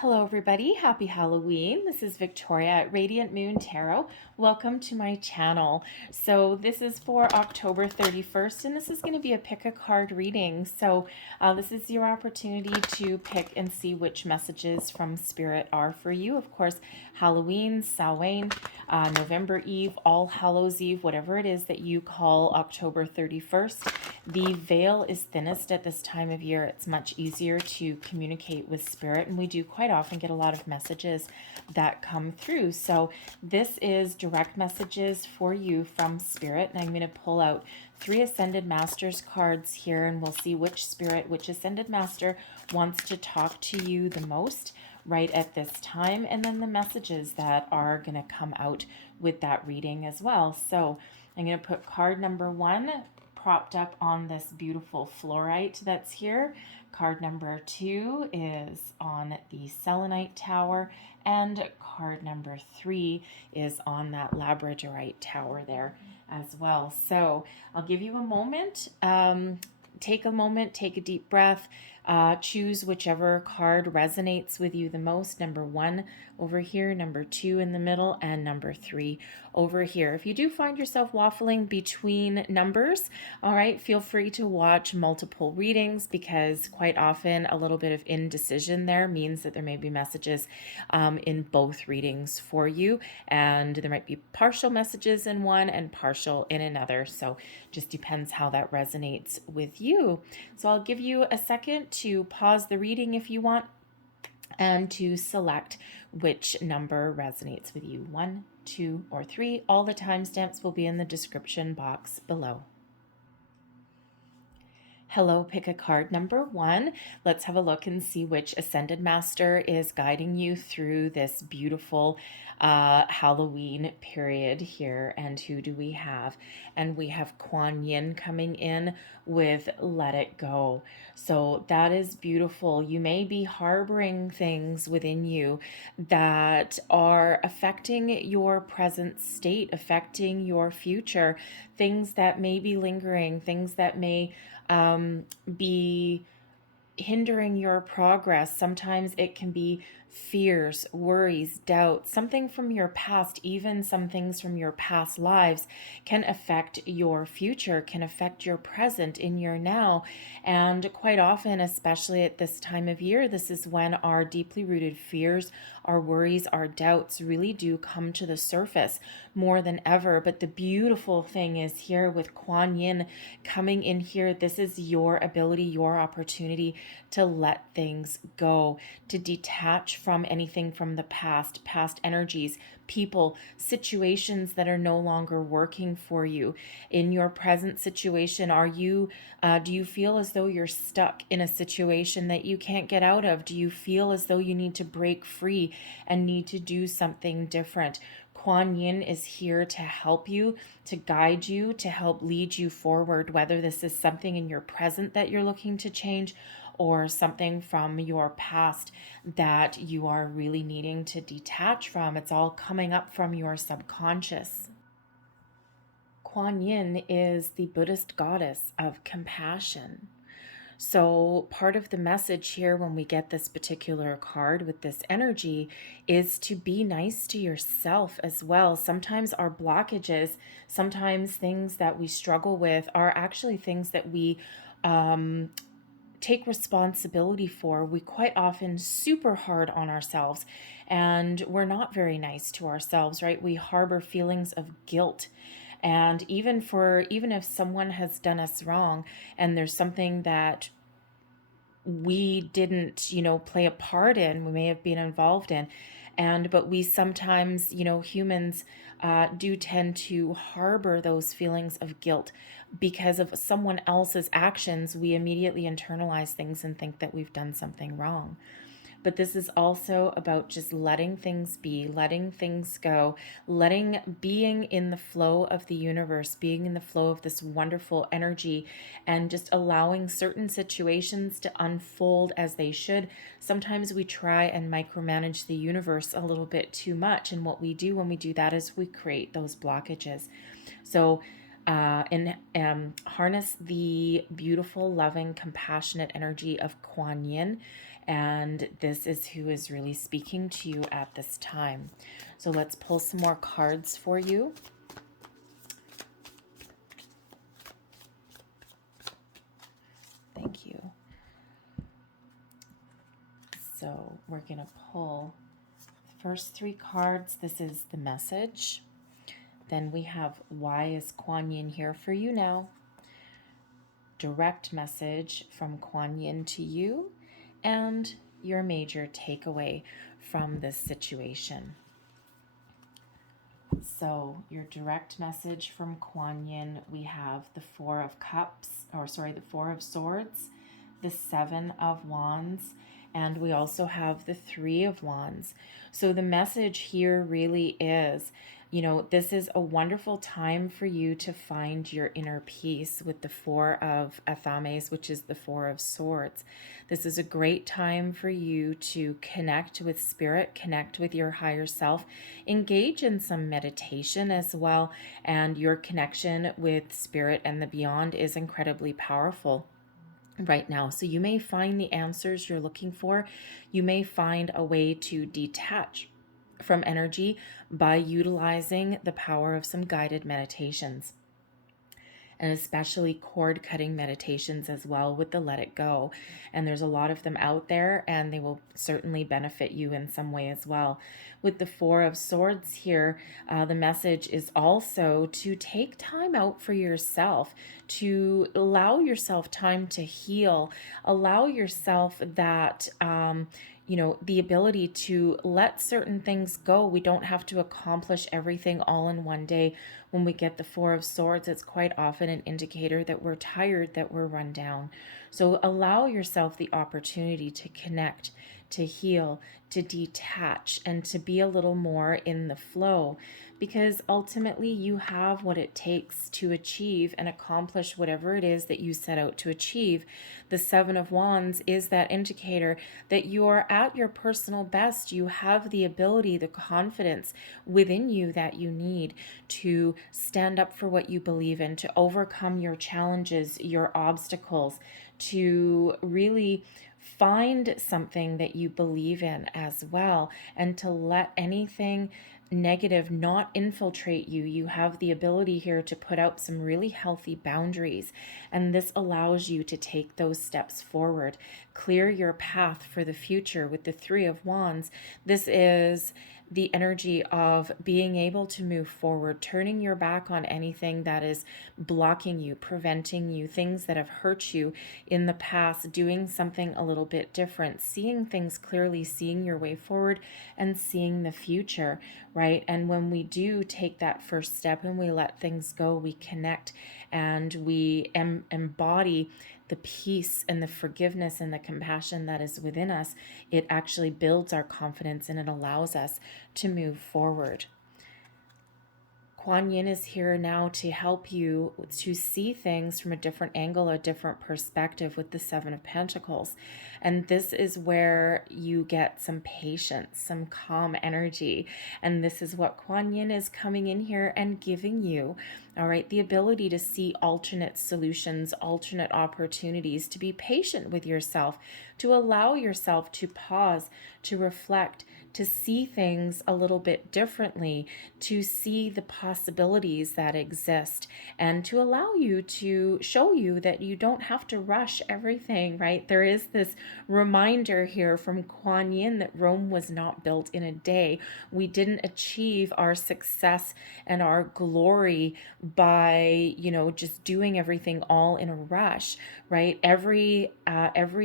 Hello everybody, happy Halloween. This is Victoria at Radiant Moon Tarot. Welcome to my channel. So this is for October 31st and this is going to be a pick a card reading. So this is your opportunity to pick and see which messages from Spirit are for you. Of course, Halloween, Samhain, November Eve, All Hallows Eve, whatever it is that you call October 31st. The veil is thinnest at this time of year. It's much easier to communicate with Spirit, and we do quite often get a lot of messages that come through. So this is direct messages for you from Spirit, and I'm going to pull out 3 Ascended Masters cards here, and we'll see which Spirit, which Ascended Master wants to talk to you the most right at this time, and then the messages that are going to come out with that reading as well. So I'm going to put card number 1 propped up on this beautiful fluorite that's here. Card number 2 is on the selenite tower, and card number 3 is on that labradorite tower there as well. So I'll give you a moment. Take a moment, take a deep breath, choose whichever card resonates with you the most. Number 1 over here, number 2 in the middle, and number 3 over here. If you do find yourself waffling between numbers, all right, feel free to watch multiple readings, because quite often a little bit of indecision there means that there may be messages in both readings for you, and there might be partial messages in one and partial in another. So just depends how that resonates with you. So I'll give you a second to pause the reading if you want, and to select which number resonates with you, 1, 2, or 3. All the timestamps will be in the description box below. Hello, pick a card number 1. Let's have a look and see which Ascended Master is guiding you through this beautiful Halloween period here. And who do we have? And we have Kuan Yin coming in with Let It Go. So that is beautiful. You may be harboring things within you that are affecting your present state, affecting your future, things that may be lingering, things that may be hindering your progress. Sometimes it can be fears, worries, doubts, something from your past, even some things from your past lives can affect your future, can affect your present in your now. And quite often, especially at this time of year, this is when our deeply rooted fears, our worries, our doubts really do come to the surface more than ever. But the beautiful thing is here with Kuan Yin coming in here, this is your ability, your opportunity to let things go, to detach from anything from the past, past energies, people, situations that are no longer working for you. In your present situation, do you feel as though you're stuck in a situation that you can't get out of? Do you feel as though you need to break free and need to do something different? Kuan Yin is here to help you, to guide you, to help lead you forward, whether this is something in your present that you're looking to change or something from your past that you are really needing to detach from. It's all coming up from your subconscious. Kuan Yin is the Buddhist goddess of compassion. So part of the message here when we get this particular card with this energy is to be nice to yourself as well. Sometimes our blockages, sometimes things that we struggle with are actually things that we take responsibility for. We quite often super hard on ourselves, and we're not very nice to ourselves, right? We harbor feelings of guilt. And even if someone has done us wrong and there's something that we didn't, play a part in, we may have been involved in, but we sometimes, humans do tend to harbor those feelings of guilt because of someone else's actions. We immediately internalize things and think that we've done something wrong. But this is also about just letting things be, letting things go, being in the flow of the universe, being in the flow of this wonderful energy, and just allowing certain situations to unfold as they should. Sometimes we try and micromanage the universe a little bit too much, and what we do when we do that is we create those blockages. So harness the beautiful, loving, compassionate energy of Kuan Yin and this is who is really speaking to you at this time. So let's pull some more cards for you. Thank you. So we're going to pull the first 3 cards. This is the message. Then we have why is Kuan Yin here for you now? Direct message from Kuan Yin to you, and your major takeaway from this situation. So your direct message from Kuan Yin, we have the 4 of Cups, the 4 of Swords, the 7 of Wands, and we also have the 3 of Wands. So the message here really is, you know, this is a wonderful time for you to find your inner peace with the 4 of Athames, which is the 4 of Swords. This is a great time for you to connect with spirit, connect with your higher self, engage in some meditation as well, and your connection with spirit and the beyond is incredibly powerful right now. So you may find the answers you're looking for. You may find a way to detach from energy by utilizing the power of some guided meditations, and especially cord cutting meditations as well with the Let It Go. And there's a lot of them out there, and they will certainly benefit you in some way as well. With the 4 of Swords here, the message is also to take time out for yourself, to allow yourself time to heal, allow yourself that the ability to let certain things go. We don't have to accomplish everything all in one day. When we get the 4 of Swords, it's quite often an indicator that we're tired, that we're run down. So allow yourself the opportunity to connect, to heal, to detach, and to be a little more in the flow, because ultimately you have what it takes to achieve and accomplish whatever it is that you set out to achieve. The 7 of Wands is that indicator that you are at your personal best. You have the ability, the confidence within you that you need to stand up for what you believe in, to overcome your challenges, your obstacles, to really find something that you believe in as well, and to let anything negative not infiltrate you. You have the ability here to put out some really healthy boundaries, and this allows you to take those steps forward, clear your path for the future. With the 3 of Wands, this is the energy of being able to move forward, turning your back on anything that is blocking you, preventing you, things that have hurt you in the past, doing something a little bit different, seeing things clearly, seeing your way forward, and seeing the future, right? And when we do take that first step and we let things go, we connect and we embody the peace and the forgiveness and the compassion that is within us. It actually builds our confidence and it allows us to move forward. Kuan Yin is here now to help you to see things from a different angle, a different perspective with the 7 of Pentacles. And this is where you get some patience, some calm energy. And this is what Kuan Yin is coming in here and giving you. All right, the ability to see alternate solutions, alternate opportunities, to be patient with yourself, to allow yourself to pause, to reflect, to see things a little bit differently, to see the possibilities that exist, and to allow you to show you that you don't have to rush everything, right? There is this reminder here from Kuan Yin that Rome was not built in a day. We didn't achieve our success and our glory by, just doing everything all in a rush, right? Every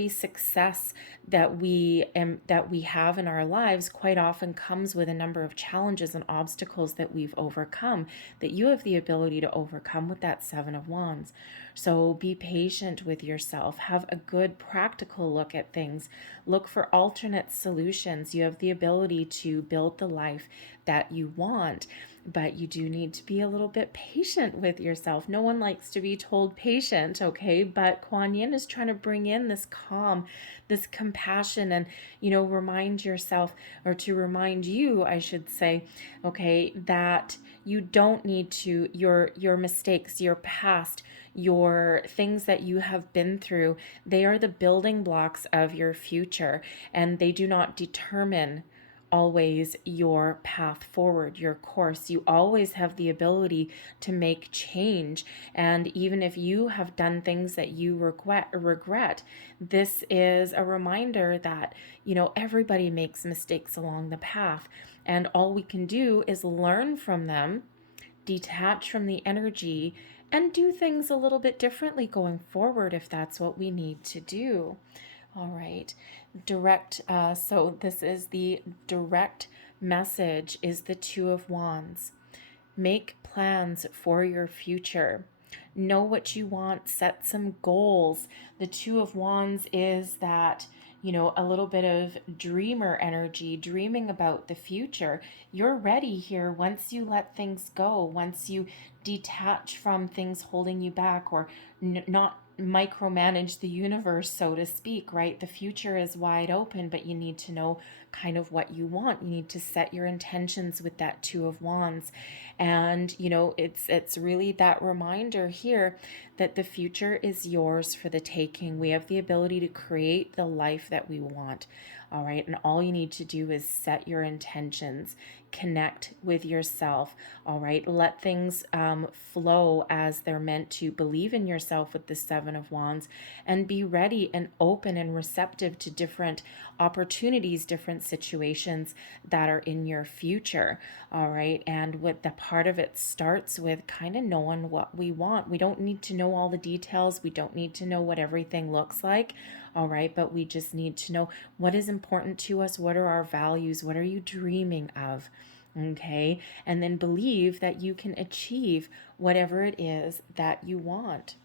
success that we have in our lives quite often comes with a number of challenges and obstacles that we've overcome, that you have the ability to overcome with that 7 of Wands. So be patient with yourself. Have a good practical look at things. Look for alternate solutions. You have the ability to build the life that you want, but you do need to be a little bit patient with yourself. No one likes to be told patient, okay? But Kuan Yin is trying to bring in this calm, this compassion, compassion and, remind yourself, or to remind you, I should say, okay, that you don't need to, your mistakes, your past, your things that you have been through, they are the building blocks of your future, and they do not determine always your path forward, your course. You always have the ability to make change. And even if you have done things that you regret, this is a reminder that, everybody makes mistakes along the path. And all we can do is learn from them, detach from the energy, and do things a little bit differently going forward if that's what we need to do. All right, so this is the direct message, is the Two of Wands. Make plans for your future. Know what you want, set some goals. The Two of Wands is that, a little bit of dreamer energy, dreaming about the future. You're ready here once you let things go, once you detach from things holding you back, or not micromanage the universe, so to speak, right? The future is wide open, but you need to know kind of what you want. You need to set your intentions with that Two of Wands. And, it's really that reminder here that the future is yours for the taking. We have the ability to create the life that we want. All right. And all you need to do is set your intentions, connect with yourself. All right. Let things flow as they're meant to. Believe in yourself with the Seven of Wands, and be ready and open and receptive to different opportunities, different situations that are in your future. All right. And what the part of it starts with kind of knowing what we want. We don't need to know all the details. We don't need to know what everything looks like. All right. But we just need to know what is important to us. What are our values? What are you dreaming of? Okay. And then believe that you can achieve whatever it is that you want.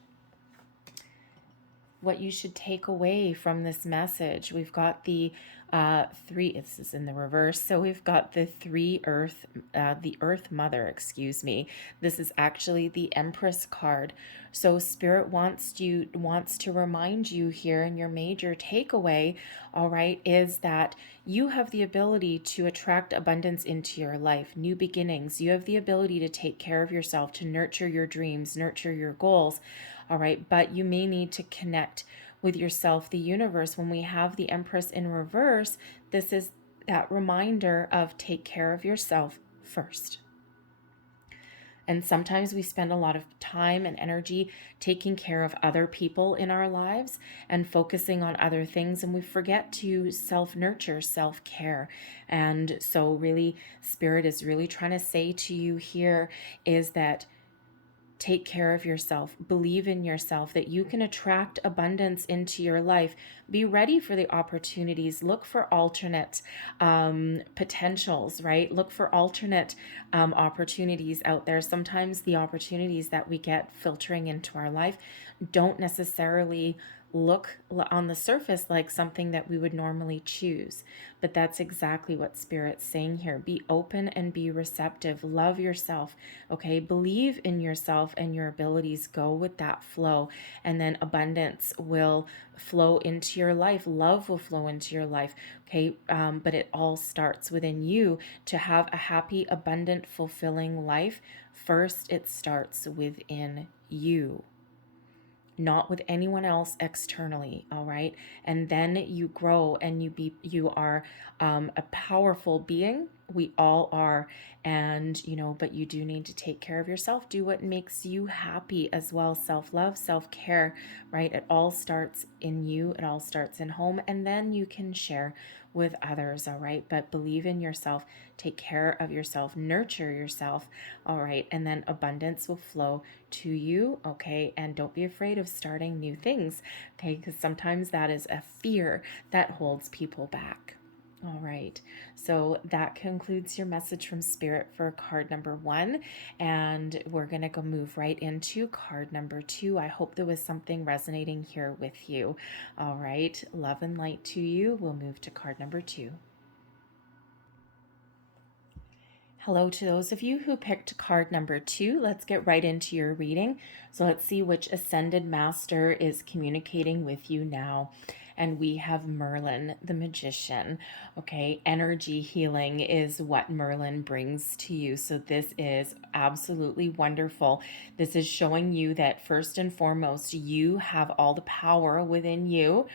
What you should take away from this message, we've got the three, this is in the reverse, so we've got the the Earth Mother, excuse me. This is actually the Empress card. So Spirit wants to remind you here, in your major takeaway, all right, is that you have the ability to attract abundance into your life, new beginnings. You have the ability to take care of yourself, to nurture your dreams, nurture your goals. All right, but you may need to connect with yourself, the universe. When we have the Empress in reverse, this is that reminder of take care of yourself first. And sometimes we spend a lot of time and energy taking care of other people in our lives and focusing on other things, and we forget to self-nurture, self-care. And so really, Spirit is really trying to say to you here is that take care of yourself, believe in yourself, that you can attract abundance into your life. Be ready for the opportunities. Look for alternate potentials, right? Look for alternate opportunities out there. Sometimes the opportunities that we get filtering into our life don't necessarily look on the surface like something that we would normally choose. But that's exactly what Spirit's saying here. Be open and be receptive. Love yourself, okay? Believe in yourself and your abilities. Go with that flow, and then abundance will flow into your life. Love will flow into your life, okay? But it all starts within you. To have a happy, abundant, fulfilling life, first it starts within you, not with anyone else externally. All right. And then you grow and you are a powerful being. We all are. And, but you do need to take care of yourself. Do what makes you happy as well. Self-love, self-care, right? It all starts in you. It all starts in home. And then you can share with others. All right. But believe in yourself, take care of yourself, nurture yourself. All right. And then abundance will flow to you. Okay. And don't be afraid of starting new things. Okay. Because sometimes that is a fear that holds people back. All right. So that concludes your message from Spirit for card number 1. And we're going to go move right into card number 2. I hope there was something resonating here with you. All right. Love and light to you. We'll move to card number 2. Hello to those of you who picked card number 2. Let's get right into your reading. So let's see which Ascended Master is communicating with you now. and we have Merlin, the magician. Okay, energy healing is what Merlin brings to you. So this is absolutely wonderful. This is showing you that first and foremost, you have all the power within you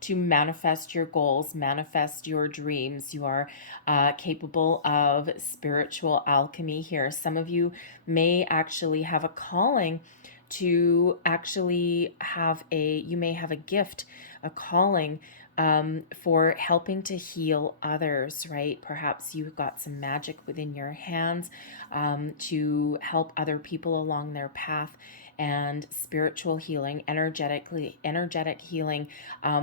to manifest your goals, manifest your dreams. You are capable of spiritual alchemy here. Some of you may actually have a calling to actually have you may have a gift, a calling for helping to heal others, right? Perhaps you've got some magic within your hands to help other people along their path, and spiritual healing, energetic healing,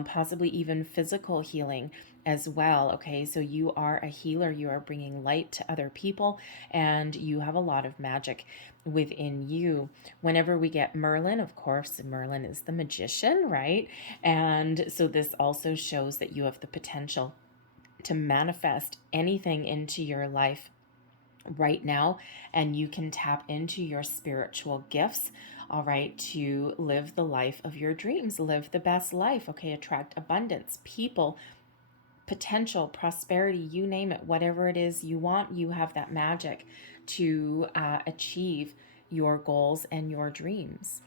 possibly even physical healing as well. Okay, so you are a healer, you are bringing light to other people, and you have a lot of magic within you. Whenever we get Merlin, of course, Merlin is the magician, right? And so this also shows that you have the potential to manifest anything into your life right now, and you can tap into your spiritual gifts, all right, to live the life of your dreams, live the best life. Okay, attract abundance, people, potential, prosperity, you name it, whatever it is you want, you have that magic to achieve your goals and your dreams.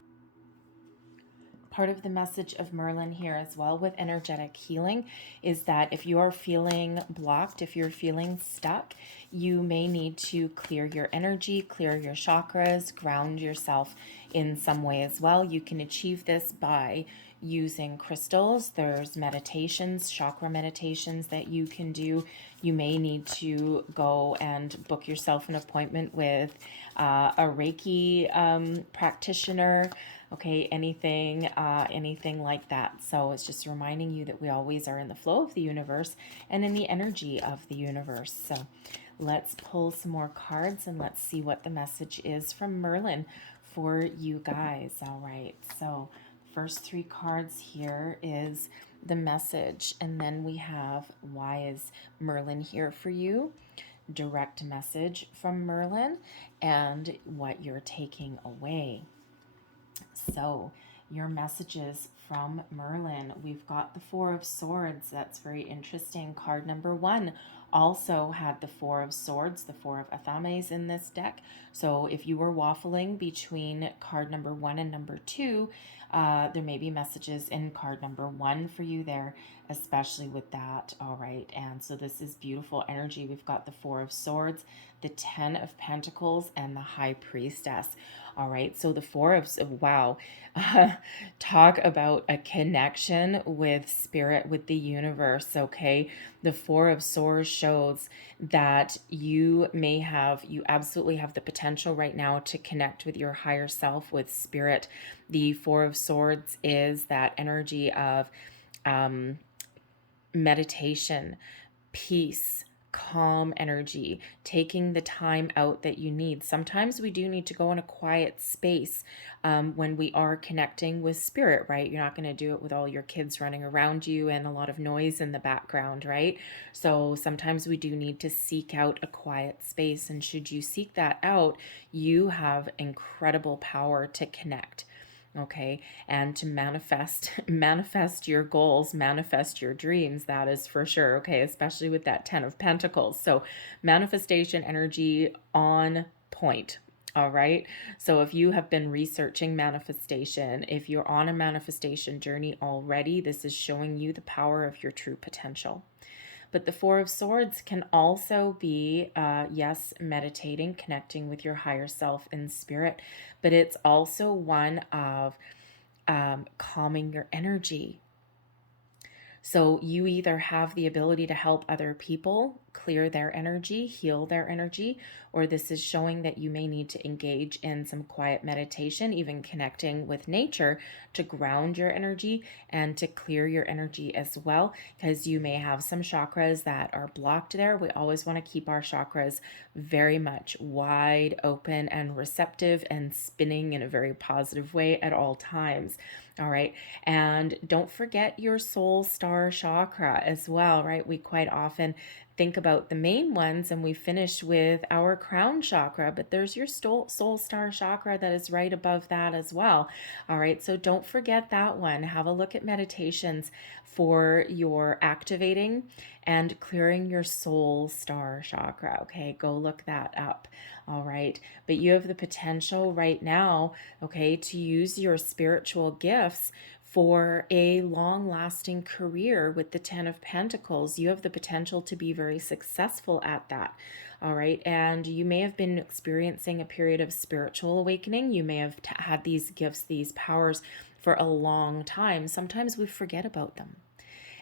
Part of the message of Merlin here as well with energetic healing is that if you are feeling blocked, if you're feeling stuck, you may need to clear your energy, clear your chakras, ground yourself in some way as well. You can achieve this by using crystals. There's meditations, chakra meditations that you can do. You may need to go and book yourself an appointment with a Reiki practitioner. Okay, anything like that. So it's just reminding you that we always are in the flow of the universe and in the energy of the universe. So let's pull some more cards and let's see what the message is from Merlin for you guys. All right, so first three cards here is the message, and then we have why is Merlin here for you, direct message from Merlin, and what you're taking away. So your messages from Merlin, we've got the Four of Swords. That's very interesting. Card number one also had the Four of Swords, the Four of Athames in this deck. So if you were waffling between card number one and number two, there may be messages in card number one for you there, especially with that. All right, and so this is beautiful energy. We've got the Four of Swords, the Ten of Pentacles, and the High Priestess. All right, so the Four of, wow, talk about a connection with spirit, with the universe, okay? The Four of Swords shows that you absolutely have the potential right now to connect with your higher self, with spirit. The Four of Swords is that energy of meditation, peace, calm energy, taking the time out that you need. Sometimes we do need to go in a quiet space when we are connecting with spirit, right? You're not going to do it with all your kids running around you and a lot of noise in the background, right? So sometimes we do need to seek out a quiet space, and should you seek that out, you have incredible power to connect. Okay, and to manifest your goals, manifest your dreams, that is for sure. Okay, especially with that Ten of Pentacles. So manifestation energy on point. All right, so if you have been researching manifestation, if you're on a manifestation journey already, this is showing you the power of your true potential. But the Four of Swords can also be, yes, meditating, connecting with your higher self in spirit, but it's also one of calming your energy. So you either have the ability to help other people clear their energy, heal their energy, or this is showing that you may need to engage in some quiet meditation, even connecting with nature to ground your energy and to clear your energy as well, because you may have some chakras that are blocked there. We always want to keep our chakras very much wide open and receptive and spinning in a very positive way at all times. All right. And don't forget your soul star chakra as well, right? We quite often think about the main ones and we finish with our crown chakra, but there's your soul star chakra that is right above that as well. All right. So don't forget that one. Have a look at meditations for your activating and clearing your soul star chakra. Okay. Go look that up. All right. But you have the potential right now, okay, to use your spiritual gifts for a long lasting career with the 10 of Pentacles. You have the potential to be very successful at that. All right. And you may have been experiencing a period of spiritual awakening. You may have had these gifts, these powers for a long time. Sometimes we forget about them.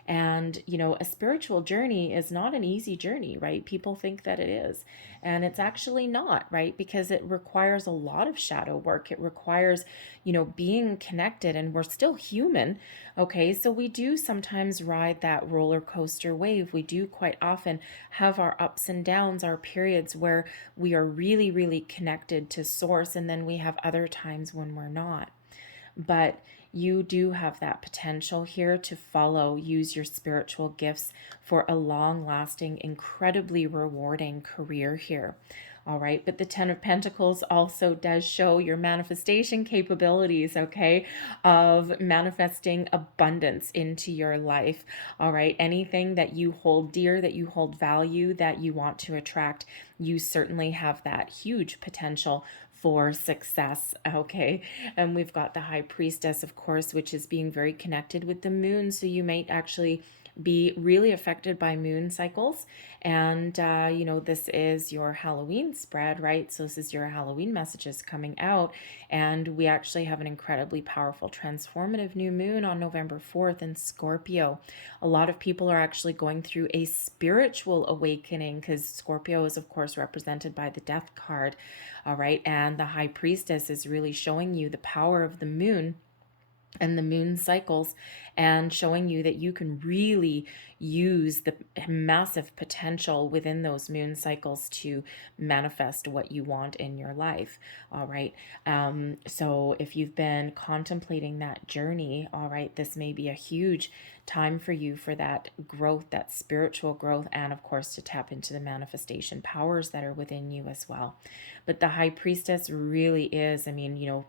And, you know, a spiritual journey is not an easy journey, right? People think that it is. And it's actually not, right? Because it requires a lot of shadow work. It requires, you know, being connected, and we're still human. Okay. So we do sometimes ride that roller coaster wave. We do quite often have our ups and downs, our periods where we are really, really connected to source. And then we have other times when we're not. But you do have that potential here to use your spiritual gifts for a long lasting, incredibly rewarding career here. All right. But the 10 of Pentacles also does show your manifestation capabilities, okay, of manifesting abundance into your life. All right. Anything that you hold dear, that you hold value, that you want to attract, you certainly have that huge potential for success. Okay. And we've got the High Priestess, of course, which is being very connected with the moon. So you might actually be really affected by moon cycles. And, you know, this is your Halloween spread, right? So this is your Halloween messages coming out. And we actually have an incredibly powerful transformative new moon on November 4th in Scorpio. A lot of people are actually going through a spiritual awakening because Scorpio is, of course, represented by the Death card. All right. And the High Priestess is really showing you the power of the moon and the moon cycles, and showing you that you can really use the massive potential within those moon cycles to manifest what you want in your life. All right. So if you've been contemplating that journey, all right, this may be a huge time for you for that growth, that spiritual growth, and of course to tap into the manifestation powers that are within you as well. But the High Priestess really is, I mean, you know,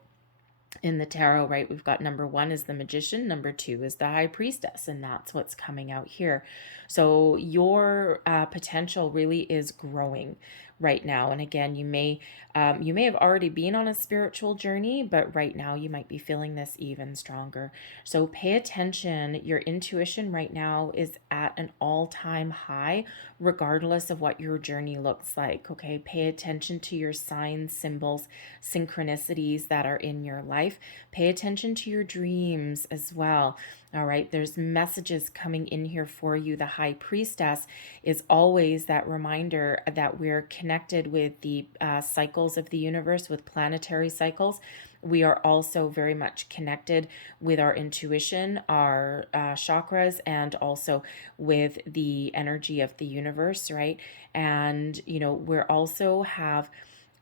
in the tarot, right, we've got number 1 is the Magician, number 2 is the High Priestess, and that's what's coming out here. So your potential really is growing right now. And again, you may have already been on a spiritual journey, but right now you might be feeling this even stronger. So pay attention. Your intuition right now is at an all-time high, regardless of what your journey looks like. Okay, pay attention to your signs, symbols, synchronicities that are in your life. Pay attention to your dreams as well. All right, there's messages coming in here for you. The High Priestess is always that reminder that we're connected with the cycles of the universe, with planetary cycles. We are also very much connected with our intuition, our chakras, and also with the energy of the universe, right? And, you know, we're also have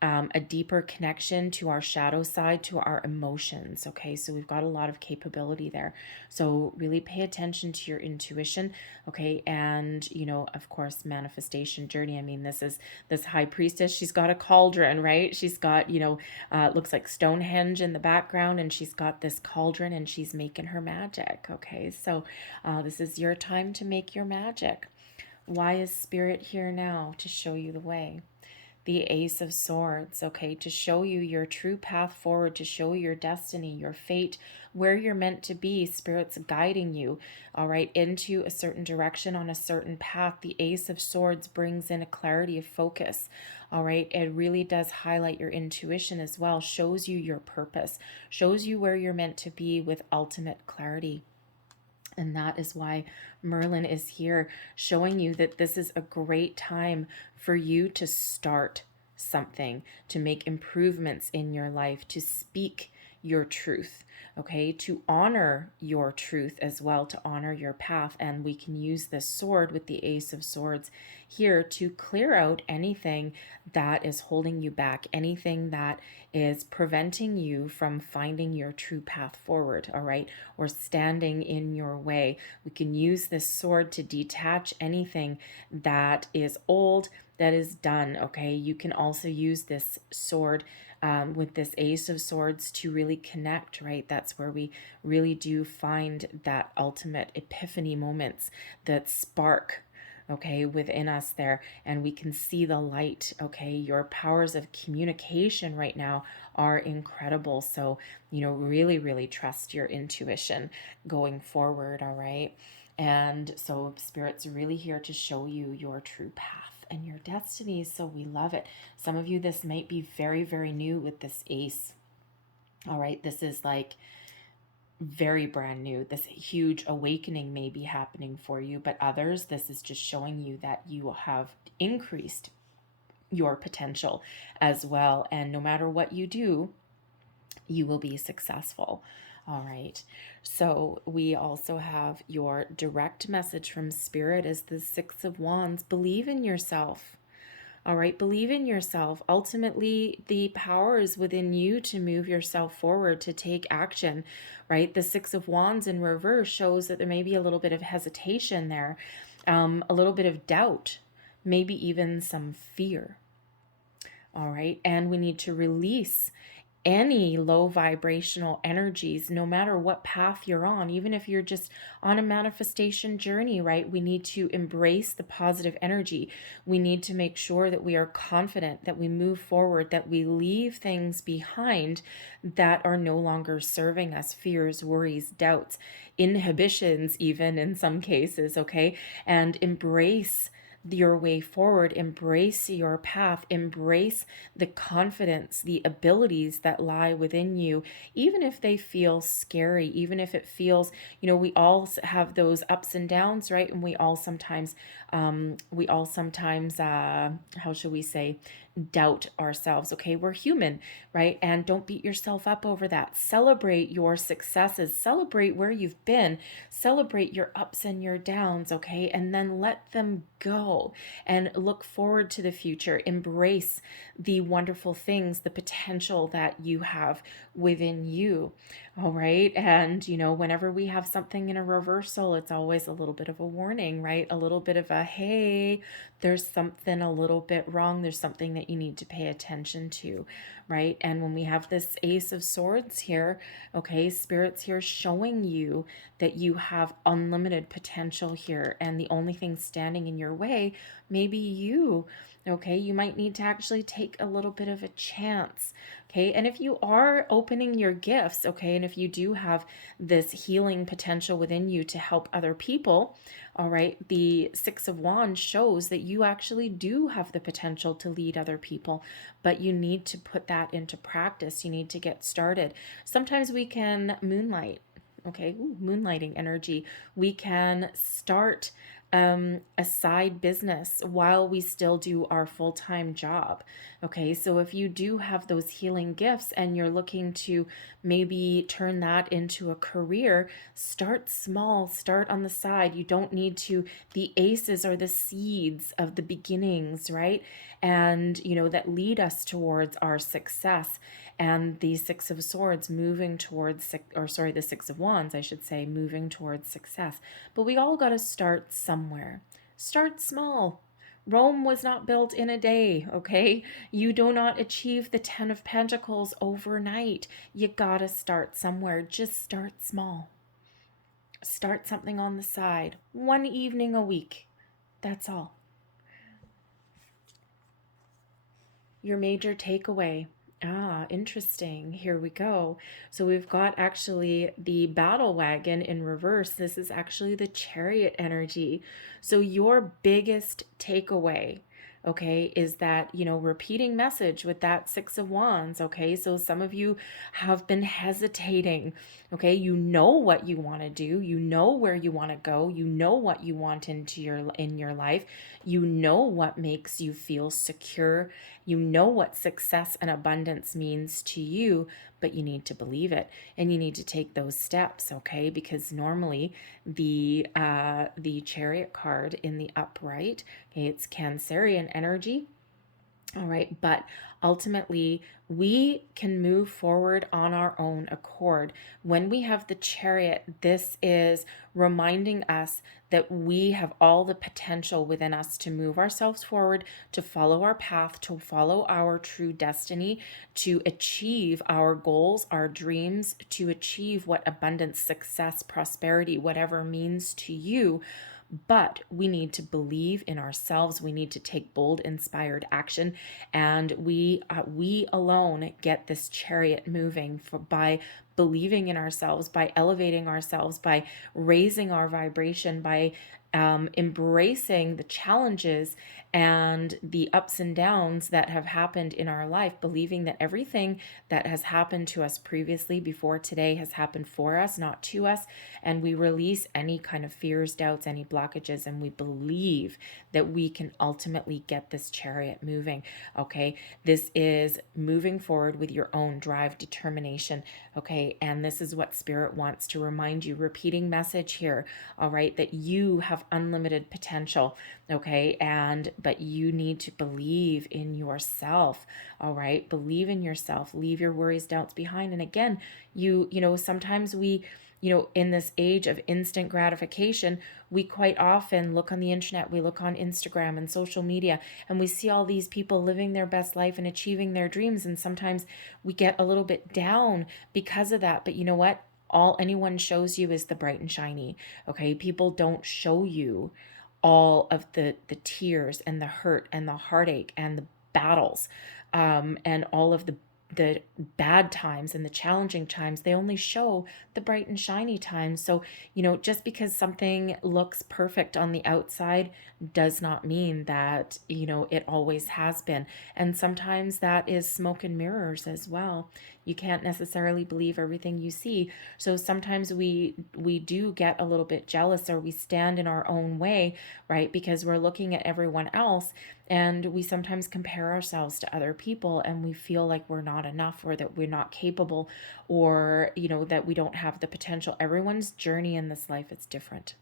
a deeper connection to our shadow side, to our emotions. Okay, so we've got a lot of capability there. So really pay attention to your intuition. Okay, and you know, of course, manifestation journey. I mean, this High Priestess. She's got a cauldron, right? She's got, you know, looks like Stonehenge in the background, and she's got this cauldron, and she's making her magic. Okay, so this is your time to make your magic. Why is Spirit here now? To show you the way. The Ace of Swords, okay, to show you your true path forward, to show your destiny, your fate, where you're meant to be. Spirit's guiding you, all right, into a certain direction on a certain path. The Ace of Swords brings in a clarity of focus, all right. It really does highlight your intuition as well, shows you your purpose, shows you where you're meant to be with ultimate clarity. And that is why Merlin is here, showing you that this is a great time for you to start something, to make improvements in your life, to speak your truth. okay, to honor your truth as well, to honor your path. And we can use this sword with the Ace of Swords here to clear out anything that is holding you back, anything that is preventing you from finding your true path forward, all right, or standing in your way. We can use this sword to detach anything that is old, that is done, okay? You can also use this sword with this Ace of Swords to really connect, right? That's where we really do find that ultimate epiphany moments, that spark, okay, within us there, and we can see the light, okay? Your powers of communication right now are incredible. So, really, really trust your intuition going forward, all right? And so Spirit's really here to show you your true path and your destiny. So we love it. Some of you, this might be very, very new with this Ace. All right, this is like very brand new. This huge awakening may be happening for you, but others, this is just showing you that you have increased your potential as well. And no matter what you do, you will be successful. All right. So we also have your direct message from Spirit is the Six of Wands. Believe in yourself. All right, believe in yourself. Ultimately, the power is within you to move yourself forward, to take action, right? The Six of Wands in reverse shows that there may be a little bit of hesitation there, a little bit of doubt, maybe even some fear. All right, and we need to release any low vibrational energies, no matter what path you're on, even if you're just on a manifestation journey, right? We need to embrace the positive energy. We need to make sure that we are confident, that we move forward, that we leave things behind that are no longer serving us, fears, worries, doubts, inhibitions, even in some cases, okay? And embrace your way forward, embrace your path, embrace the confidence, the abilities that lie within you, even if they feel scary, even if it feels, we all have those ups and downs, right? And we all sometimes, how should we say, doubt ourselves. Okay, we're human, right? And don't beat yourself up over that. Celebrate your successes, celebrate where you've been, celebrate your ups and your downs, okay? And then let them go and look forward to the future. Embrace the wonderful things, the potential that you have within you. All right. And, whenever we have something in a reversal, it's always a little bit of a warning, right? A little bit of a, hey, there's something a little bit wrong. There's something that you need to pay attention to, right? And when we have this Ace of Swords here, okay, Spirit's here showing you that you have unlimited potential here. And the only thing standing in your way may be you. Okay, you might need to actually take a little bit of a chance. Okay, and if you are opening your gifts, okay, and if you do have this healing potential within you to help other people, all right, the Six of Wands shows that you actually do have the potential to lead other people, but you need to put that into practice. You need to get started. Sometimes we can moonlight. Okay, moonlighting energy. We can start a side business while we still do our full-time job. Okay, so if you do have those healing gifts and you're looking to maybe turn that into a career, start small, start on the side. You don't need to, the aces are the seeds of the beginnings, right? And, that lead us towards our success. And the Six of Swords moving towards, the Six of Wands, I should say, moving towards success. But we all got to start somewhere. Start small. Rome was not built in a day, okay? You do not achieve the 10 of Pentacles overnight. You got to start somewhere. Just start small. Start something on the side. One evening a week. That's all. Your major takeaway. Interesting. Here we go. So we've got actually the battle wagon in reverse. This is actually the Chariot energy. So your biggest takeaway, okay, is that, repeating message with that Six of Wands, okay? So some of you have been hesitating, okay? You know what you want to do. You know where you want to go. You know what you want in your life. You know what makes you feel secure. You know what success and abundance means to you, but you need to believe it, and you need to take those steps, okay? Because normally the Chariot card in the upright, okay, it's Cancerian energy. All right, but ultimately we can move forward on our own accord. When we have the Chariot, this is reminding us that we have all the potential within us to move ourselves forward, to follow our path, to follow our true destiny, to achieve our goals, our dreams, to achieve what abundance, success, prosperity, whatever means to you. But we need to believe in ourselves. We need to take bold, inspired action, and we alone get this Chariot moving by believing in ourselves, by elevating ourselves, by raising our vibration, by embracing the challenges and the ups and downs that have happened in our life, believing that everything that has happened to us previously before today has happened for us, not to us. And we release any kind of fears, doubts, any blockages, and we believe that we can ultimately get this Chariot moving. Okay, this is moving forward with your own drive, determination. Okay, and this is what Spirit wants to remind you. Repeating message here, all right, that you have unlimited potential. Okay, but you need to believe in yourself. All right, believe in yourself. Leave your worries, doubts behind. And again, you know, sometimes we, you know, in this age of instant gratification, we quite often look on the internet, we look on Instagram and social media, and we see all these people living their best life and achieving their dreams. And sometimes we get a little bit down because of that. But you know what? All anyone shows you is the bright and shiny. Okay, people don't show you all of the tears and the hurt and the heartache and the battles, and all of the bad times and the challenging times. They only show the bright and shiny times. So, you know, just because something looks perfect on the outside does not mean that, you know, it always has been. And sometimes that is smoke and mirrors as well. You can't necessarily believe everything you see. So sometimes we do get a little bit jealous, or we stand in our own way, right? Because we're looking at everyone else, and we sometimes compare ourselves to other people, and we feel like we're not enough, or that we're not capable, or, you know, that we don't have the potential. Everyone's journey in this life is different.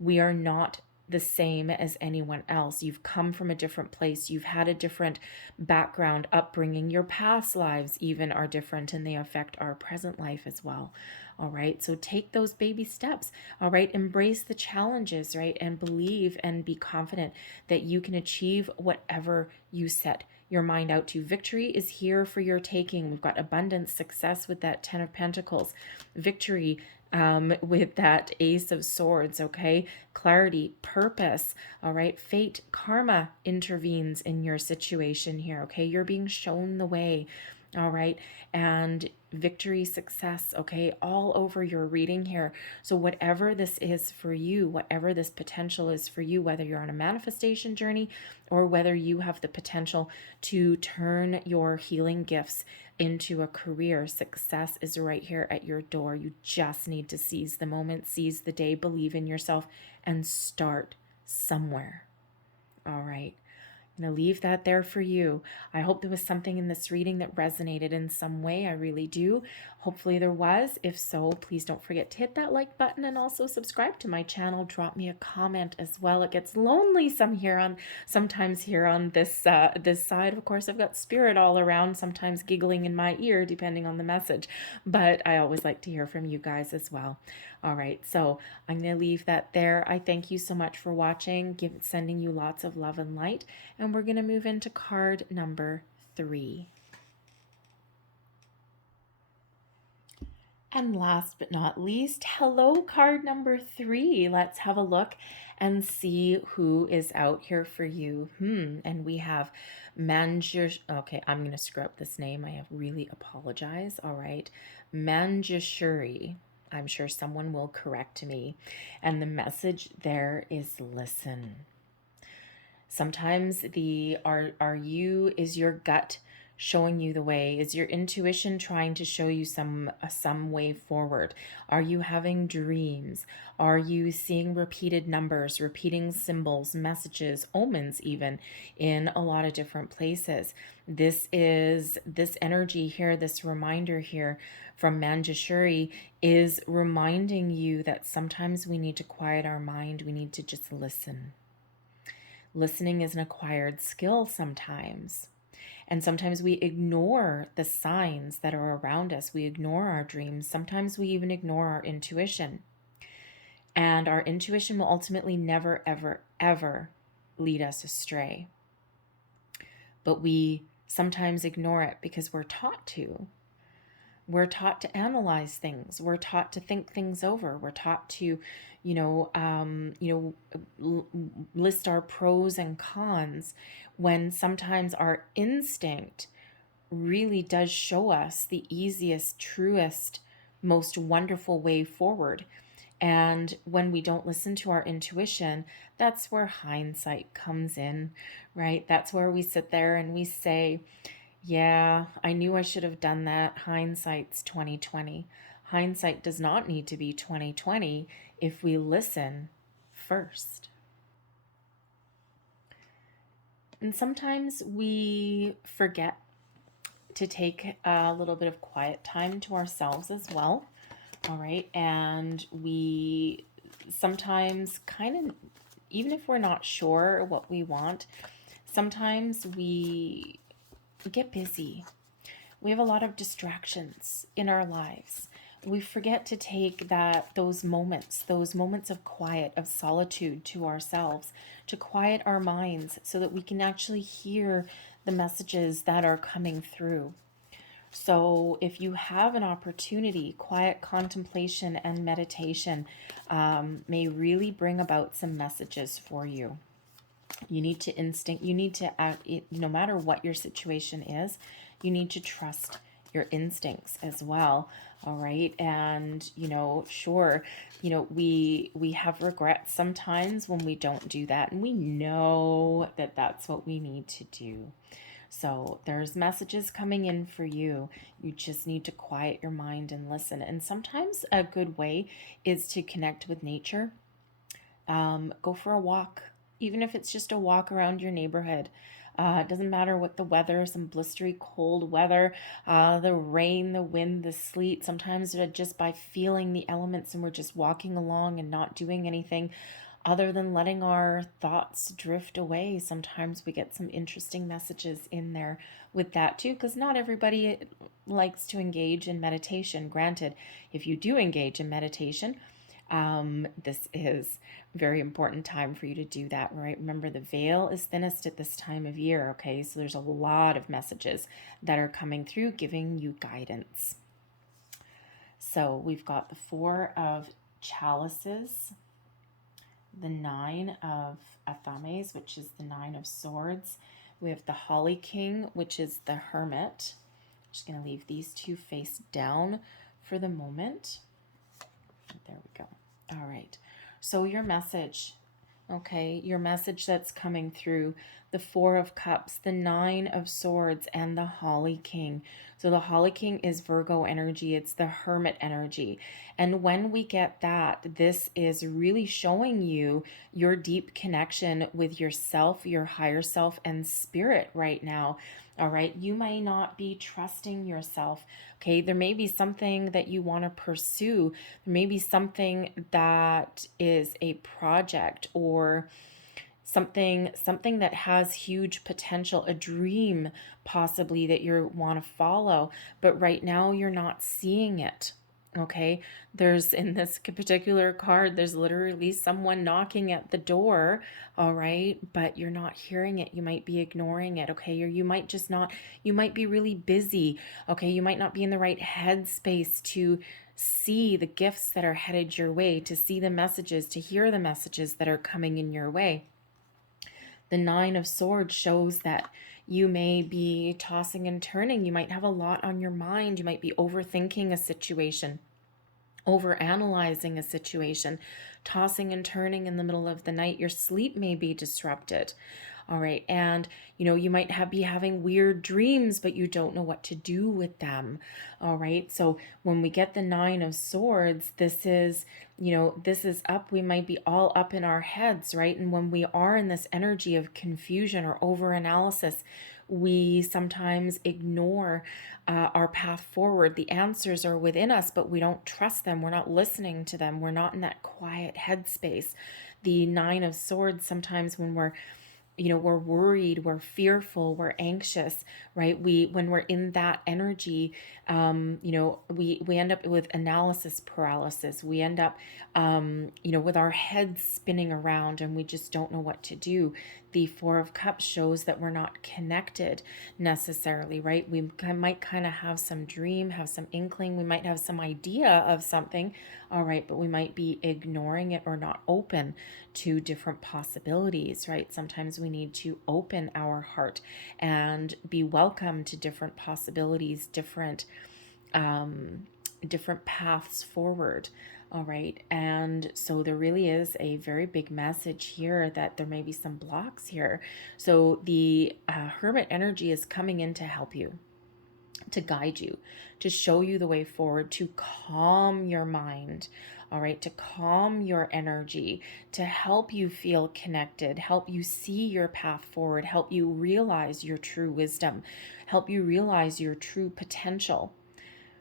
We are not the same as anyone else. You've come from a different place. You've had a different background, upbringing. Your past lives even are different, and they affect our present life as well. All right. So take those baby steps. All right. Embrace the challenges, right? And believe and be confident that you can achieve whatever you set your mind out to. Victory is here for your taking. We've got abundance, success with that 10 of Pentacles, victory with that Ace of Swords, okay? Clarity, purpose, all right? Fate, karma intervenes in your situation here, okay? You're being shown the way, all right? And victory, success, okay? All over your reading here. So whatever this is for you, whatever this potential is for you, whether you're on a manifestation journey or whether you have the potential to turn your healing gifts into a career, success is right here at your door. You just need to seize the moment, seize the day, believe in yourself, and start somewhere. All right. I'm going to leave that there for you. I hope there was something in this reading that resonated in some way. I really do. Hopefully there was. If so, please don't forget to hit that like button, and also subscribe to my channel. Drop me a comment as well. It gets lonely sometimes here on this side. Of course, I've got Spirit all around, sometimes giggling in my ear depending on the message, but I always like to hear from you guys as well. All right, so I'm going to leave that there. I thank you so much for watching, sending you lots of love and light, and we're going to move into card number 3. And last but not least, hello, card number 3. Let's have a look and see who is out here for you. And we have okay, I'm going to screw up this name. I have really apologize. All right, Manjushri. I'm sure someone will correct me. And the message there is listen. Sometimes are you is your gut showing you the way? Is your intuition trying to show you some way forward? Are you having dreams? Are you seeing repeated numbers, repeating symbols, messages, omens even in a lot of different places? This energy here, this reminder here from Manjushri is reminding you that sometimes we need to quiet our mind. We need to just listen. Listening is an acquired skill sometimes. And sometimes we ignore the signs that are around us. We ignore our dreams. Sometimes we even ignore our intuition. And our intuition will ultimately never, ever, ever lead us astray. But we sometimes ignore it because we're taught to. We're taught to analyze things. We're taught to think things over. We're taught to, list our pros and cons, when sometimes our instinct really does show us the easiest, truest, most wonderful way forward. And when we don't listen to our intuition, that's where hindsight comes in, right? That's where we sit there and we say, yeah, I knew I should have done that. Hindsight's 2020. Hindsight does not need to be 2020 if we listen first. And sometimes we forget to take a little bit of quiet time to ourselves as well. All right. And we sometimes kind of, even if we're not sure what we want, sometimes we get busy. We have a lot of distractions in our lives. We forget to take those moments of quiet, of solitude to ourselves, to quiet our minds so that we can actually hear the messages that are coming through. So if you have an opportunity, quiet contemplation and meditation may really bring about some messages for you. You need to act, no matter what your situation is, you need to trust your instincts as well. All right. And, sure, we have regrets sometimes when we don't do that. And we know that that's what we need to do. So there's messages coming in for you. You just need to quiet your mind and listen. And sometimes a good way is to connect with nature. Go for a walk, even if it's just a walk around your neighborhood. It doesn't matter what the weather, some blistery cold weather, the rain, the wind, the sleet. Sometimes just by feeling the elements and we're just walking along and not doing anything other than letting our thoughts drift away. Sometimes we get some interesting messages in there with that too, because not everybody likes to engage in meditation. Granted, if you do engage in meditation, this is a very important time for you to do that, right? Remember, the veil is thinnest at this time of year, okay? So there's a lot of messages that are coming through giving you guidance. So we've got the Four of Chalices, the Nine of Athames, which is the Nine of Swords. We have the Holly King, which is the Hermit. I'm just going to leave these two face down for the moment. There we go. All right. So your message, okay, your message that's coming through, the Four of Cups, the Nine of Swords, and the Holly King. So the Holly King is Virgo energy. It's the Hermit energy. And when we get that, this is really showing you your deep connection with yourself, your higher self, and spirit right now. All right. You may not be trusting yourself. Okay. There may be something that you want to pursue. There may be something that is a project or something that has huge potential, a dream possibly that you want to follow, but right now you're not seeing it. Okay, there's, in this particular card, there's literally someone knocking at the door, all right, but you're not hearing it. You might be ignoring it, okay, or you might just not, you might be really busy, okay, you might not be in the right headspace to see the gifts that are headed your way, to see the messages, to hear the messages that are coming in your way. The Nine of Swords shows that you may be tossing and turning. You might have a lot on your mind. You might be overthinking a situation, overanalyzing a situation, tossing and turning in the middle of the night. Your sleep may be disrupted. All right. And, you might be having weird dreams, but you don't know what to do with them. All right. So when we get the Nine of Swords, this is, this is up. We might be all up in our heads, right? And when we are in this energy of confusion or over analysis, we sometimes ignore our path forward. The answers are within us, but we don't trust them. We're not listening to them. We're not in that quiet headspace. The Nine of Swords, sometimes when we're worried, we're fearful, we're anxious, right? When we're in that energy, we end up with analysis paralysis. We end up, with our heads spinning around, and we just don't know what to do. The Four of Cups shows that we're not connected necessarily, right? We might kind of have some dream, have some inkling. We might have some idea of something, all right, but we might be ignoring it or not open to different possibilities, right? Sometimes we need to open our heart and be welcome to different possibilities, different paths forward. All right. And so there really is a very big message here that there may be some blocks here. So the Hermit energy is coming in to help you, to guide you, to show you the way forward, to calm your mind. All right, to calm your energy, to help you feel connected, help you see your path forward, help you realize your true wisdom, help you realize your true potential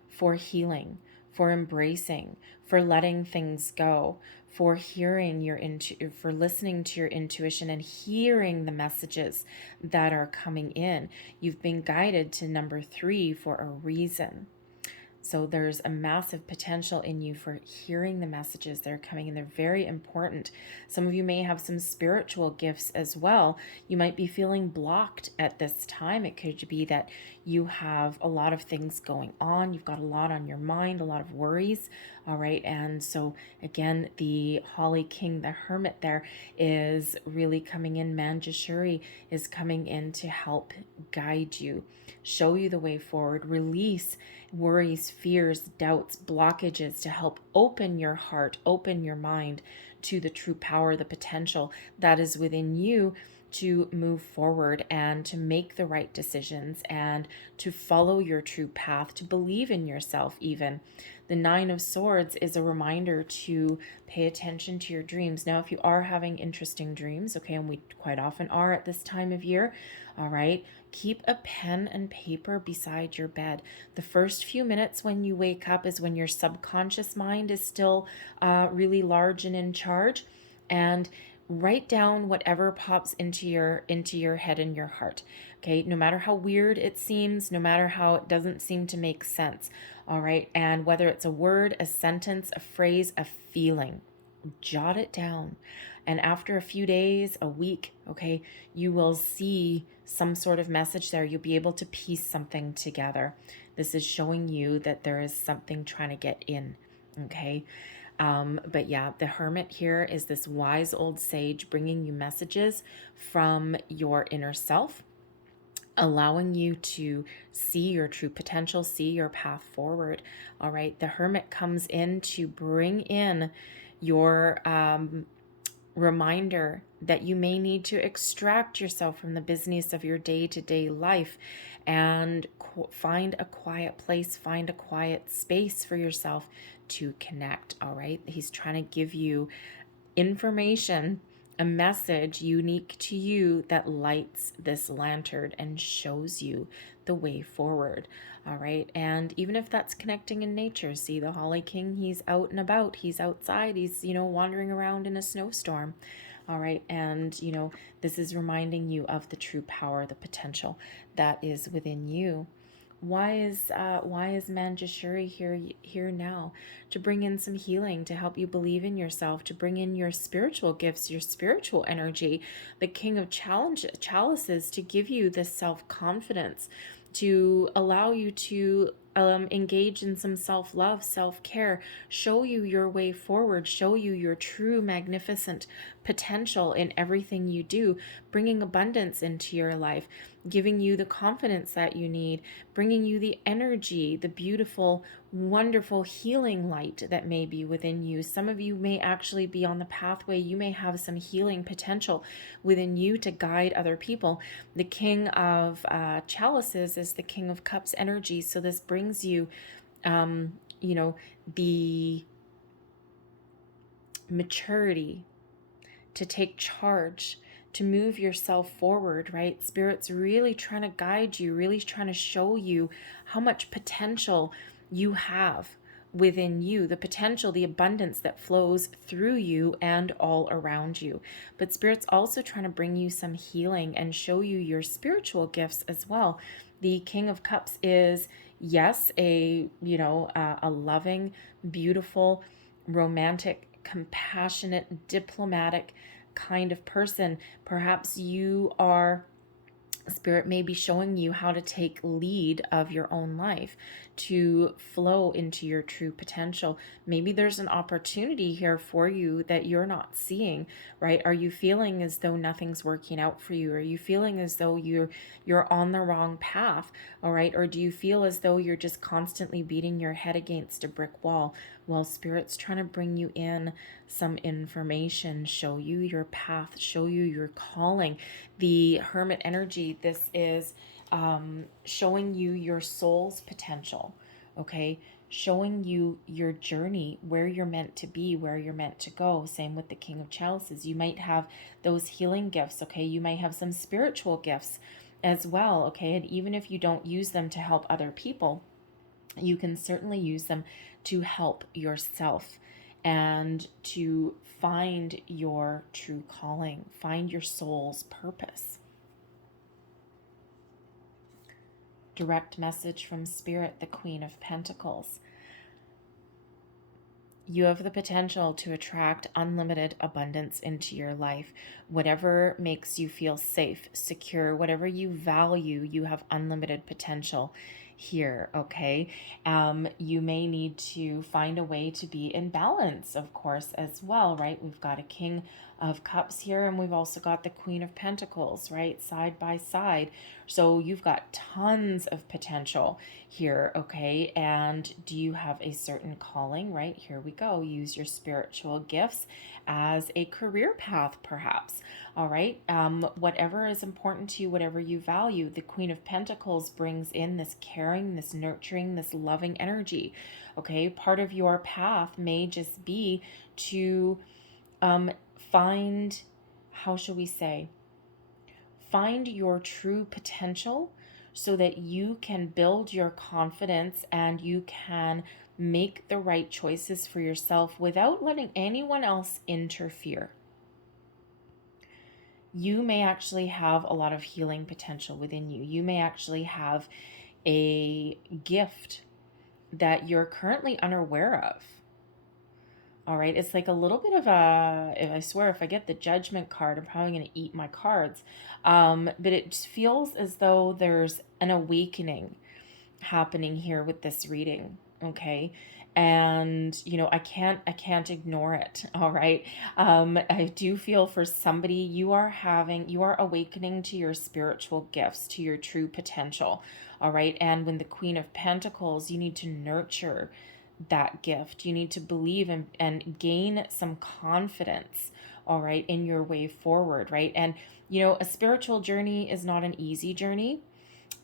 for healing, for embracing, for letting things go, for for listening to your intuition and hearing the messages that are coming in. You've been guided to number 3 for a reason. So there's a massive potential in you for hearing the messages that are coming in. They're very important. Some of you may have some spiritual gifts as well. You might be feeling blocked at this time. It could be that you have a lot of things going on. You've got a lot on your mind, a lot of worries. All right. And so again, the Holly King, the Hermit there, is really coming in. Manjashuri is coming in to help guide you, show you the way forward, release worries, fears, doubts, blockages, to help open your heart, open your mind to the true power, the potential that is within you to move forward and to make the right decisions and to follow your true path, to believe in yourself even. The Nine of Swords is a reminder to pay attention to your dreams. Now, if you are having interesting dreams, okay, and we quite often are at this time of year, all right, keep a pen and paper beside your bed. The first few minutes when you wake up is when your subconscious mind is still really large and in charge. And write down whatever pops into your head and your heart. Okay, no matter how weird it seems, no matter how it doesn't seem to make sense. All right, and whether it's a word, a sentence, a phrase, a feeling, jot it down. And after a few days, a week, okay, you will see some sort of message there. You'll be able to piece something together. This is showing you that there is something trying to get in, okay? But yeah, the Hermit here is this wise old sage bringing you messages from your inner self, allowing you to see your true potential, see your path forward. All right, the Hermit comes in to bring in your reminder that you may need to extract yourself from the business of your day-to-day life and find a quiet place, find a quiet space for yourself to connect. All right, he's trying to give you information, a message unique to you that lights this lantern and shows you the way forward. All right, and even if that's connecting in nature, see the Holly King, he's out and about, he's outside, he's wandering around in a snowstorm. All right, and this is reminding you of the true power, the potential that is within you. Why is Manjashuri here now? To bring in some healing, to help you believe in yourself, to bring in your spiritual gifts, your spiritual energy. The King of Chalices, to give you this self-confidence, to allow you to engage in some self-love, self-care, show you your way forward, show you your true magnificent potential in everything you do, bringing abundance into your life, giving you the confidence that you need, bringing you the energy, the beautiful, wonderful healing light that may be within you. Some of you may actually be on the pathway. You may have some healing potential within you to guide other people. The King of Chalices is the King of Cups energy. So this brings you, the maturity to take charge, to move yourself forward, right? Spirit's really trying to guide you, really trying to show you how much potential you have within you, the potential, the abundance that flows through you and all around you. But Spirit's also trying to bring you some healing and show you your spiritual gifts as well. The King of Cups is, yes, a loving, beautiful, romantic, compassionate, diplomatic kind of person. Perhaps you are, Spirit may be showing you how to take lead of your own life, to flow into your true potential. Maybe there's an opportunity here for you that you're not seeing, right? Are you feeling as though nothing's working out for you? Are you feeling as though you're on the wrong path, all right? Or do you feel as though you're just constantly beating your head against a brick wall? Well, Spirit's trying to bring you in some information, show you your path, show you your calling. The Hermit energy, this is showing you your soul's potential, okay? Showing you your journey, where you're meant to be, where you're meant to go. Same with the King of Chalices. You might have those healing gifts, okay? You might have some spiritual gifts as well, okay? And even if you don't use them to help other people, you can certainly use them to help yourself and to find your true calling, find your soul's purpose. Direct message from Spirit, the Queen of Pentacles. You have the potential to attract unlimited abundance into your life. Whatever makes you feel safe, secure, whatever you value, you have unlimited potential here, okay? You may need to find a way to be in balance, of course, as well, right? We've got a King of Cups here, and we've also got the Queen of Pentacles, right? Side by side. So you've got tons of potential here, okay? And do you have a certain calling, right? Here we go. Use your spiritual gifts as a career path, perhaps. All right. Whatever is important to you, whatever you value, the Queen of Pentacles brings in this caring, this nurturing, this loving energy. Okay. Part of your path may just be to find, how shall we say, find your true potential so that you can build your confidence and you can make the right choices for yourself without letting anyone else interfere. You may actually have a lot of healing potential within you. You may actually have a gift that you're currently unaware of. All right, it's like a little bit of I swear, if I get the Judgment card, I'm probably going to eat my cards. But it feels as though there's an awakening happening here with this reading, okay? And I can't ignore it. All right. I do feel for somebody, you are awakening to your spiritual gifts, to your true potential. All right. And when the Queen of Pentacles, you need to nurture that gift. You need to believe and gain some confidence, all right, in your way forward, right? And a spiritual journey is not an easy journey.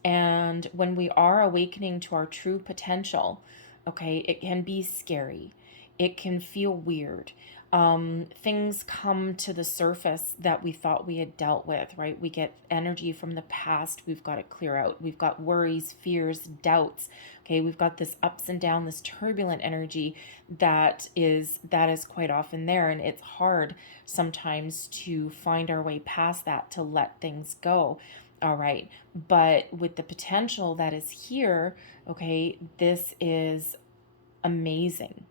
And when we are awakening to our true potential, okay, it can be scary. It can feel weird. Things come to the surface that we thought we had dealt with, right? We get energy from the past. We've got to clear out. We've got worries, fears, doubts. Okay, we've got this ups and down, this turbulent energy that is quite often there. And it's hard sometimes to find our way past that, to let things go. All right. But with the potential that is here, okay, this is amazing.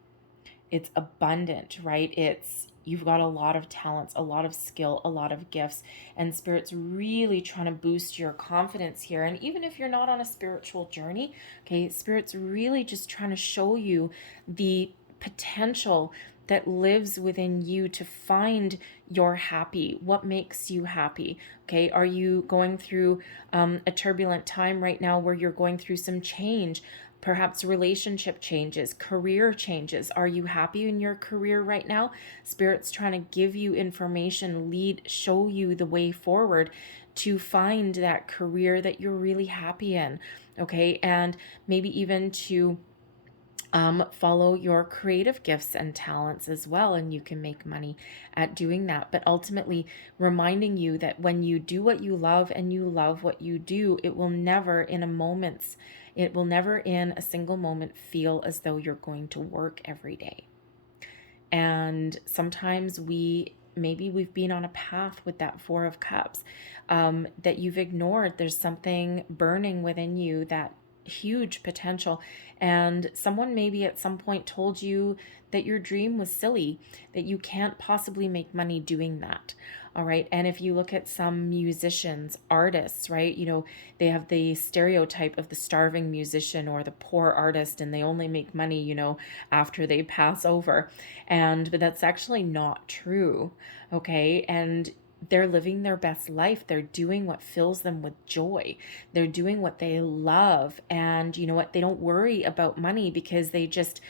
It's abundant, right? It's you've got a lot of talents, a lot of skill, a lot of gifts, and Spirit's really trying to boost your confidence here. And even if you're not on a spiritual journey, okay, Spirit's really just trying to show you the potential that lives within you to find your happy. What makes you happy? Okay, are you going through a turbulent time right now where you're going through some change? Perhaps relationship changes, career changes. Are you happy in your career right now? Spirit's trying to give you information, show you the way forward to find that career that you're really happy in. Okay, and maybe even to follow your creative gifts and talents as well, and you can make money at doing that. But ultimately, reminding you that when you do what you love and you love what you do, it will never in a single moment feel as though you're going to work every day. And sometimes maybe we've been on a path with that Four of Cups that you've ignored. There's something burning within you, that huge potential, and someone maybe at some point told you that your dream was silly, that you can't possibly make money doing that. All right. And if you look at some musicians, artists, right, they have the stereotype of the starving musician or the poor artist, and they only make money, after they pass over. But that's actually not true. Okay. And they're living their best life. They're doing what fills them with joy. They're doing what they love. And you know what? They don't worry about money because they just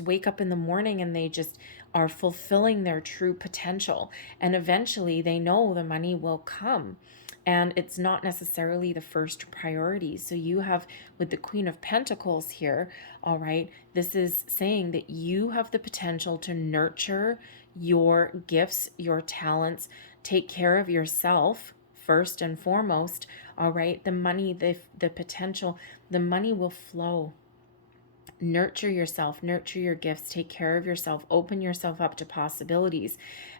wake up in the morning and they just are fulfilling their true potential. And eventually they know the money will come. And it's not necessarily the first priority. So you have, with the Queen of Pentacles here, all right, this is saying that you have the potential to nurture your gifts, your talents, take care of yourself first and foremost. All right, the money, the potential, the money will flow. Nurture yourself, nurture your gifts, take care of yourself, open yourself up to possibilities,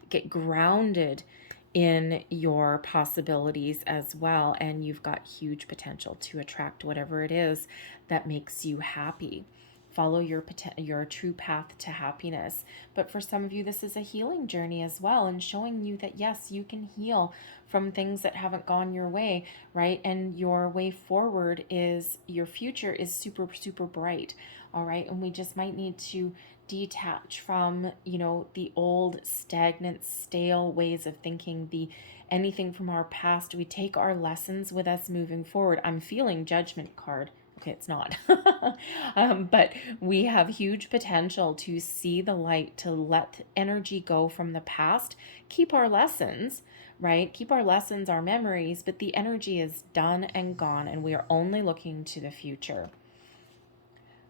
get grounded in your possibilities as well, and you've got huge potential to attract whatever it is that makes you happy. Follow your true path to happiness. But for some of you, this is a healing journey as well, and showing you that yes, you can heal from things that haven't gone your way, right? And your way forward your future is super, super bright. All right. And we just might need to detach from, the old, stagnant, stale ways of thinking, anything from our past. We take our lessons with us moving forward. I'm feeling Judgment card. Okay, it's not. But we have huge potential to see the light, to let energy go from the past, keep our lessons, right? Keep our lessons, our memories, but the energy is done and gone, and we are only looking to the future.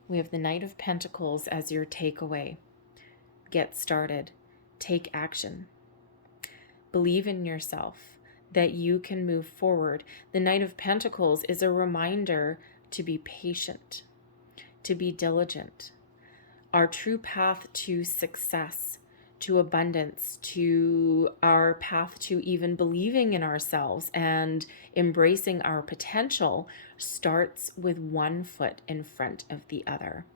We have the Knight of Pentacles as your takeaway. Get started. Take action. Believe in yourself that you can move forward. The Knight of Pentacles is a reminder to be patient, to be diligent. Our true path to success, to abundance, to our path to even believing in ourselves and embracing our potential starts with one foot in front of the other.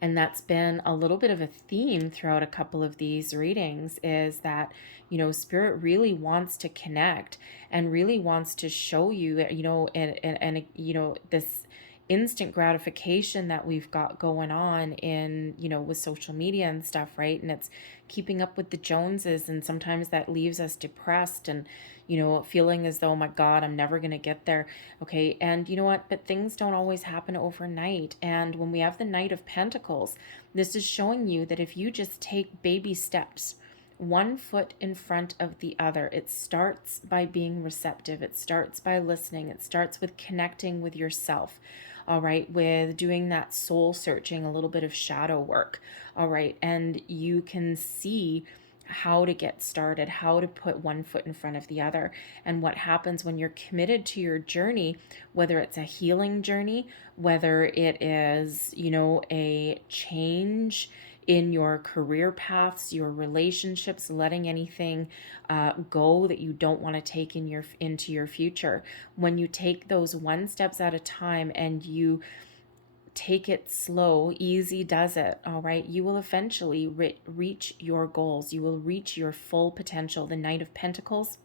And that's been a little bit of a theme throughout a couple of these readings, is that, Spirit really wants to connect and really wants to show you that, this instant gratification that we've got going on in, with social media and stuff, right? And it's keeping up with the Joneses, and sometimes that leaves us depressed and, feeling as though, oh my God, I'm never going to get there. Okay. And you know what? But things don't always happen overnight. And when we have the Knight of Pentacles, this is showing you that if you just take baby steps, one foot in front of the other, it starts by being receptive. It starts by listening. It starts with connecting with yourself. All right. With doing that soul searching, a little bit of shadow work. All right. And you can see how to get started, how to put one foot in front of the other. And what happens when you're committed to your journey, whether it's a healing journey, whether it is, a change in your career paths, your relationships, letting anything go that you don't want to take into your future. When you take those one steps at a time and you take it slow. Easy does it. All right. You will eventually reach your goals. You will reach your full potential. The Knight of Pentacles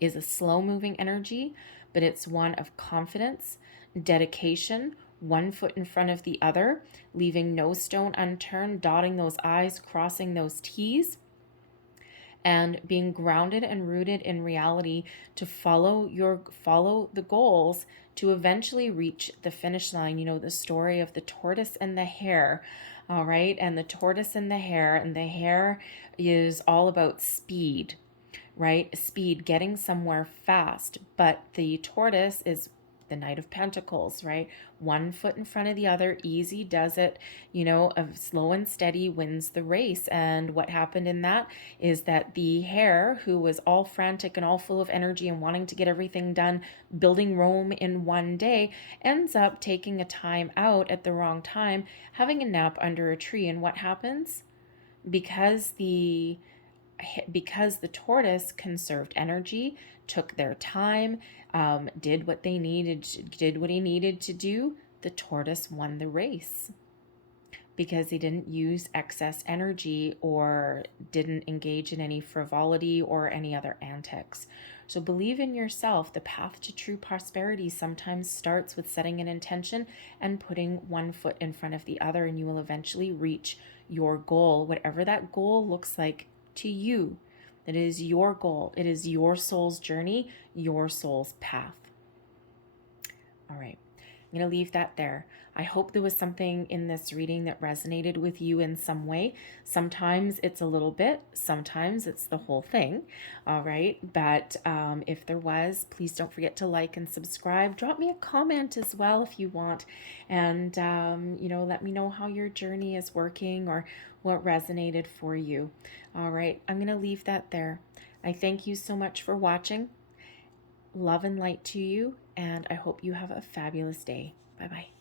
is a slow moving energy, but it's one of confidence, dedication, one foot in front of the other, leaving no stone unturned, dotting those I's, crossing those T's, and being grounded and rooted in reality to follow the goals to eventually reach the finish line. You know, the story of the tortoise and the hare. All right. And the tortoise and the hare is all about speed, right? Speed, getting somewhere fast. But the tortoise is the Knight of Pentacles, right? One foot in front of the other, easy does it, you know, of slow and steady wins the race. And what happened in that is that the hare, who was all frantic and all full of energy and wanting to get everything done, building Rome in one day, ends up taking a time out at the wrong time, having a nap under a tree. And what happens? Because the tortoise conserved energy, took their time, did what he needed to do, the tortoise won the race because he didn't use excess energy or didn't engage in any frivolity or any other antics. So believe in yourself. The path to true prosperity sometimes starts with setting an intention and putting one foot in front of the other, and you will eventually reach your goal, whatever that goal looks like to you. It is your goal. It is your soul's journey, your soul's path. All right. I'm going to leave that there. I hope there was something in this reading that resonated with you in some way. Sometimes it's a little bit, sometimes it's the whole thing. All right. But if there was, please don't forget to like and subscribe. Drop me a comment as well if you want. And, you know, let me know how your journey is working or what resonated for you. All right. I'm going to leave that there. I thank you so much for watching. Love and light to you, and I hope you have a fabulous day. Bye-bye.